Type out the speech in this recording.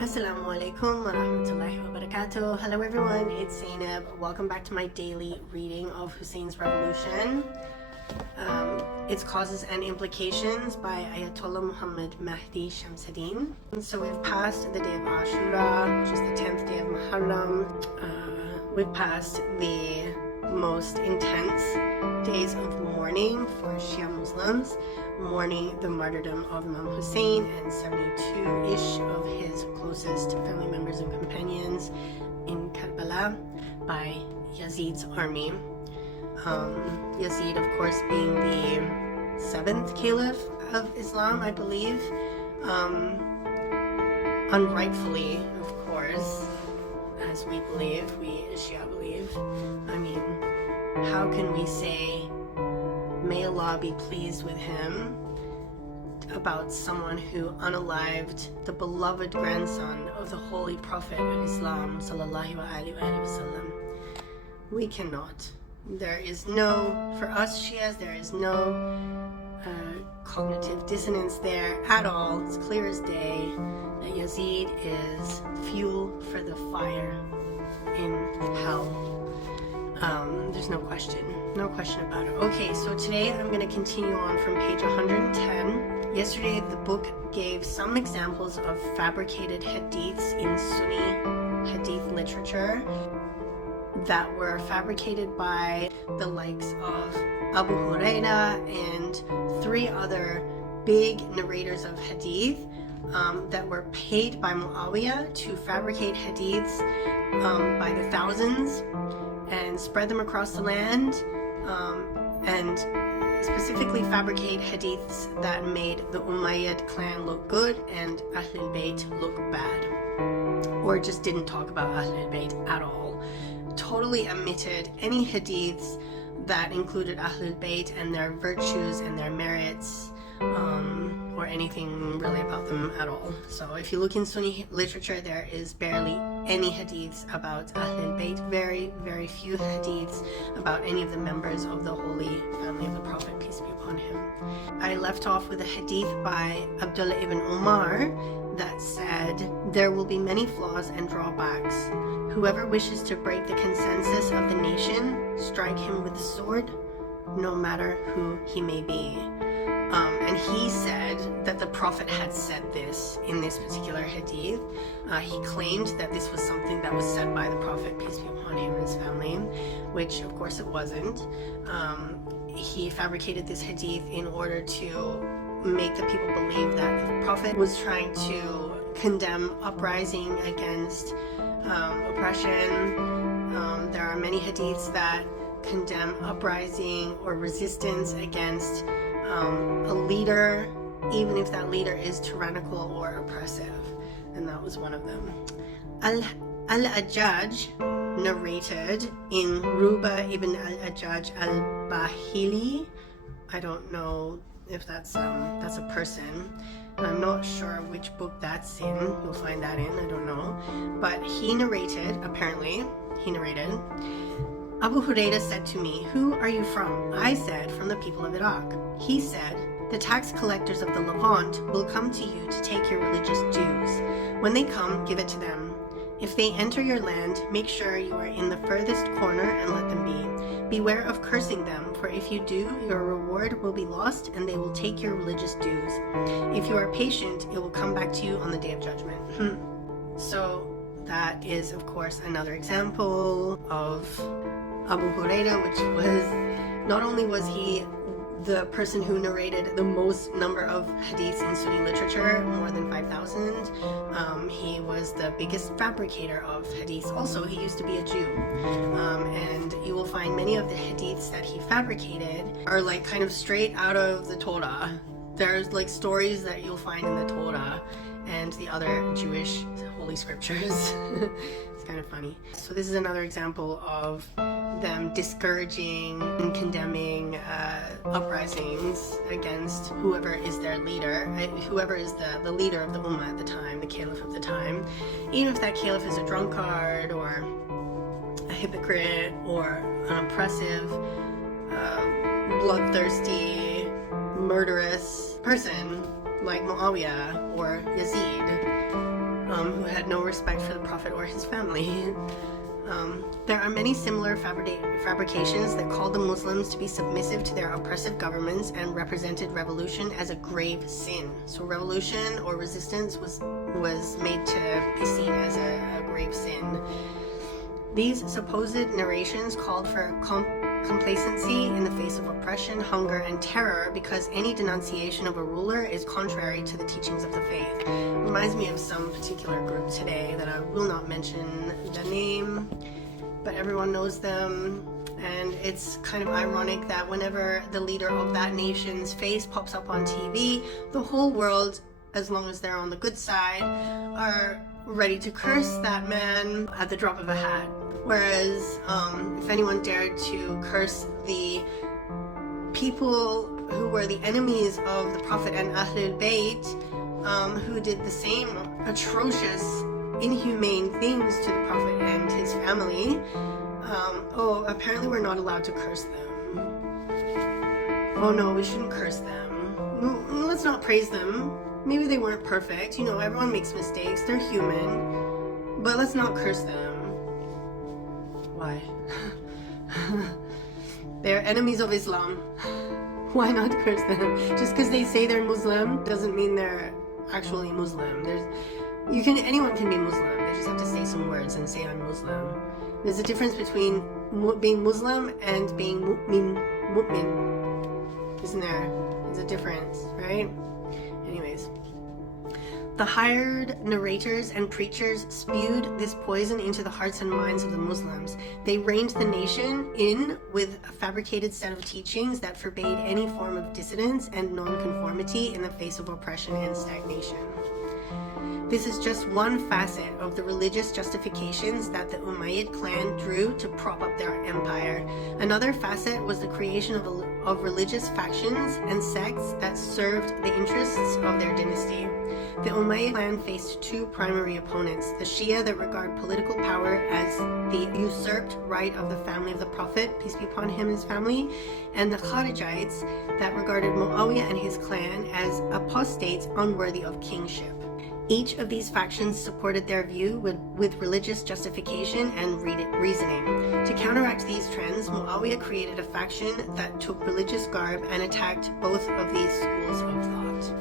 Assalamu alaikum wa rahmatullahi wa barakatuh. Hello everyone, it's Zainab. Welcome back to my daily reading of Hussein's Revolution. Its Causes and Implications by Ayatollah Muhammad Mahdi Shamsuddin. So we've passed the day of Ashura, which is the 10th day of Muharram. We've passed the most intense days of mourning for Shia Muslims, mourning the martyrdom of Imam Hussain and 72-ish of his closest family members and companions in Karbala by Yazid's army. Yazid, of course, being the 7th caliph of Islam, I believe. Unrightfully, of course, as we believe, we Shia believe. I mean, how can we say, may Allah be pleased with him, about someone who unalived the beloved grandson of the Holy Prophet of Islam, sallallahu alaihi wasallam? We cannot. There is no, for us Shias, there is no cognitive dissonance there at all. It's clear as day that Yazid is fuel for the fire in hell. There's no question about it. Okay, so today I'm going to continue on from page 110. Yesterday the book gave some examples of fabricated hadiths in Sunni hadith literature that were fabricated by the likes of Abu Huraira and 3 other big narrators of hadith that were paid by Muawiyah to fabricate hadiths by the thousands and spread them across the land, and specifically fabricate hadiths that made the Umayyad clan look good and Ahlul Bayt look bad, or just didn't talk about Ahlul Bayt at all. Totally omitted any hadiths that included Ahlul Bayt and their virtues and their merits, or anything really about them at all. So if you look in Sunni literature, there is barely any hadiths about Ahlul Bayt, very, very few hadiths about any of the members of the Holy Family of the Prophet, peace be upon him. I left off with a hadith by Abdullah ibn Umar that said, "There will be many flaws and drawbacks. Whoever wishes to break the consensus of the nation, strike him with the sword, no matter who he may be." And he said that the Prophet had said this in this particular hadith. He claimed that this was something that was said by the Prophet, peace be upon him and his family, which of course it wasn't. He fabricated this hadith in order to make the people believe that the Prophet was trying to condemn uprising against oppression. There are many hadiths that condemn uprising or resistance against a leader, even if that leader is tyrannical or oppressive, and that was one of them. Al-Ajjaj narrated in Ruba ibn al-Ajjaj al-Bahili. I don't know if that's a person. I'm not sure which book that's in. You'll find that in, I don't know. But he narrated, Abu Huraira said to me, "Who are you from?" I said, "From the people of Iraq." He said, "The tax collectors of the Levant will come to you to take your religious dues. When they come, give it to them. If they enter your land, make sure you are in the furthest corner and let them be. Beware of cursing them, for if you do, your reward will be lost and they will take your religious dues. If you are patient, it will come back to you on the day of judgment." So that is, of course, another example of Abu Huraira, which was, not only was he the person who narrated the most number of hadiths in Sunni literature, more than 5,000, he was the biggest fabricator of hadiths. Also, he used to be a Jew, and you will find many of the hadiths that he fabricated are like kind of straight out of the Torah. There's like stories that you'll find in the Torah and the other Jewish holy scriptures. It's kind of funny. So this is another example of them discouraging and condemning uprisings against whoever is their leader, whoever is the leader of the Ummah at the time, the caliph of the time. Even if that caliph is a drunkard or a hypocrite or an oppressive, bloodthirsty, murderous person like Muawiyah or Yazid, who had no respect for the Prophet or his family. There are many similar fabrications that called the Muslims to be submissive to their oppressive governments and represented revolution as a grave sin. So revolution or resistance was made to be seen as a grave sin. These supposed narrations called for complacency in the face of oppression, hunger, and terror, because any denunciation of a ruler is contrary to the teachings of the faith. Reminds me of some particular group today that I will not mention the name, but everyone knows them. And it's kind of ironic that whenever the leader of that nation's face pops up on TV, the whole world, as long as they're on the good side, are ready to curse that man at the drop of a hat. Whereas if anyone dared to curse the people who were the enemies of the Prophet and Ahlul Bayt, who did the same atrocious, inhumane things to the Prophet and his family, apparently we're not allowed to curse them. Oh no, we shouldn't curse them. Let's not praise them. Maybe they weren't perfect. You know, everyone makes mistakes. They're human. But let's not curse them. Why? They're enemies of Islam. Why not curse them? Just because they say they're Muslim doesn't mean they're actually Muslim. Anyone can be Muslim. They just have to say some words and say I'm Muslim. There's a difference between being Muslim and being mu'min. Isn't there? There's a difference, right? Anyways. The hired narrators and preachers spewed this poison into the hearts and minds of the Muslims. They reined the nation in with a fabricated set of teachings that forbade any form of dissidence and nonconformity in the face of oppression and stagnation. This is just one facet of the religious justifications that the Umayyad clan drew to prop up their empire. Another facet was the creation of religious factions and sects that served the interests of their dynasty. The Umayyad clan faced two primary opponents: the Shia that regard political power as the usurped right of the family of the Prophet, peace be upon him and his family, and the Kharijites that regarded Muawiyah and his clan as apostates unworthy of kingship. Each of these factions supported their view with religious justification and reasoning. To counteract these trends, Muawiyah created a faction that took religious garb and attacked both of these schools of thought.